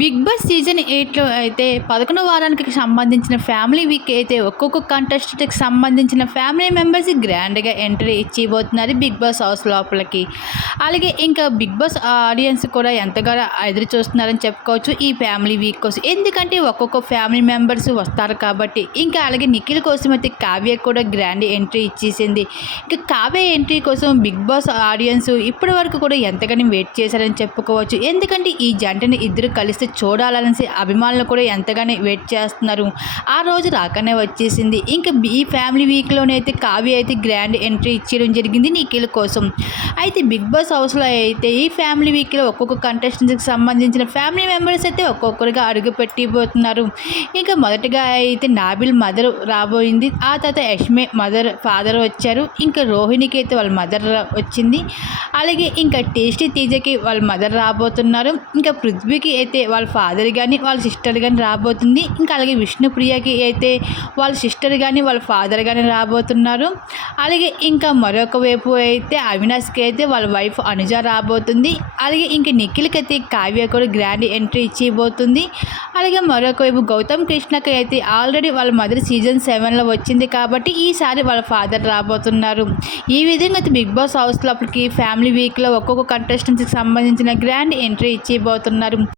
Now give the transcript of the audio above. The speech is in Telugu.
బిగ్ బాస్ సీజన్ ఎయిట్లో అయితే పదకొండు వారానికి సంబంధించిన ఫ్యామిలీ వీక్ అయితే ఒక్కొక్క కంటెస్టెంట్కి సంబంధించిన ఫ్యామిలీ మెంబర్స్ గ్రాండ్గా ఎంట్రీ ఇచ్చిపోతున్నారు బిగ్ బాస్ హౌస్ లోపలికి. అలాగే ఇంకా బిగ్ బాస్ ఆడియన్స్ కూడా ఎంతగానో ఎదురు చూస్తున్నారని చెప్పుకోవచ్చు ఈ ఫ్యామిలీ వీక్ కోసం. ఎందుకంటే ఒక్కొక్క ఫ్యామిలీ మెంబర్స్ వస్తారు కాబట్టి ఇంకా అలాగే నిఖిల్ కోసం అయితే కావ్య కూడా గ్రాండ్ ఎంట్రీ ఇచ్చేసింది. ఇంకా కావ్య ఎంట్రీ కోసం బిగ్ బాస్ ఆడియన్స్ ఇప్పటి వరకు కూడా ఎంతగానో వెయిట్ చేశారని చెప్పుకోవచ్చు. ఎందుకంటే ఈ జంటని ఇద్దరు కలిసి చూడాలనేసి అభిమానులు కూడా ఎంతగానో వెయిట్ చేస్తున్నారు. ఆ రోజు రాకనే వచ్చేసింది. ఇంకా ఈ ఫ్యామిలీ వీక్లోనే అయితే కావ్య అయితే గ్రాండ్ ఎంట్రీ ఇచ్చేయడం జరిగింది నిఖిల్ కోసం. అయితే బిగ్ బాస్ హౌస్లో అయితే ఈ ఫ్యామిలీ వీక్లో ఒక్కొక్క కంటెస్టెంట్స్కి సంబంధించిన ఫ్యామిలీ మెంబర్స్ అయితే ఒక్కొక్కరుగా అడుగు పెట్టిపోతున్నారు ఇంకా మొదటగా అయితే నాబిల్ మదర్ రాబోయింది. ఆ తర్వాత యష్మే మదర్ ఫాదర్ వచ్చారు. ఇంకా రోహిణికి అయితే వాళ్ళ మదర్ వచ్చింది. అలాగే ఇంకా టేస్టీ తేజకి వాళ్ళ మదర్ రాబోతున్నారు. ఇంకా పృథ్వీకి అయితే వాళ్ళ ఫాదర్ కానీ వాళ్ళ సిస్టర్ కానీ రాబోతుంది. ఇంకా అలాగే విష్ణుప్రియకి అయితే వాళ్ళ సిస్టర్ కానీ వాళ్ళ ఫాదర్ కానీ రాబోతున్నారు. అలాగే ఇంకా మరొక వైపు అయితే అవినాష్కి అయితే వాళ్ళ వైఫ్ అనుజ రాబోతుంది. అలాగే ఇంకా నిఖిల్కి అయితే కావ్య కూడా గ్రాండ్ ఎంట్రీ ఇచ్చిపోతుంది. అలాగే మరొక వైపు గౌతమ్ కృష్ణకి అయితే ఆల్రెడీ వాళ్ళ మదర్ సీజన్ సెవెన్లో వచ్చింది కాబట్టి ఈసారి వాళ్ళ ఫాదర్ రాబోతున్నారు. ఈ విధంగా అయితే బిగ్ బాస్ హౌస్ లోపలికి ఫ్యామిలీ వీక్లో ఒక్కొక్క కంటెస్టెంట్స్కి సంబంధించిన గ్రాండ్ ఎంట్రీ ఇచ్చిపోతున్నారు.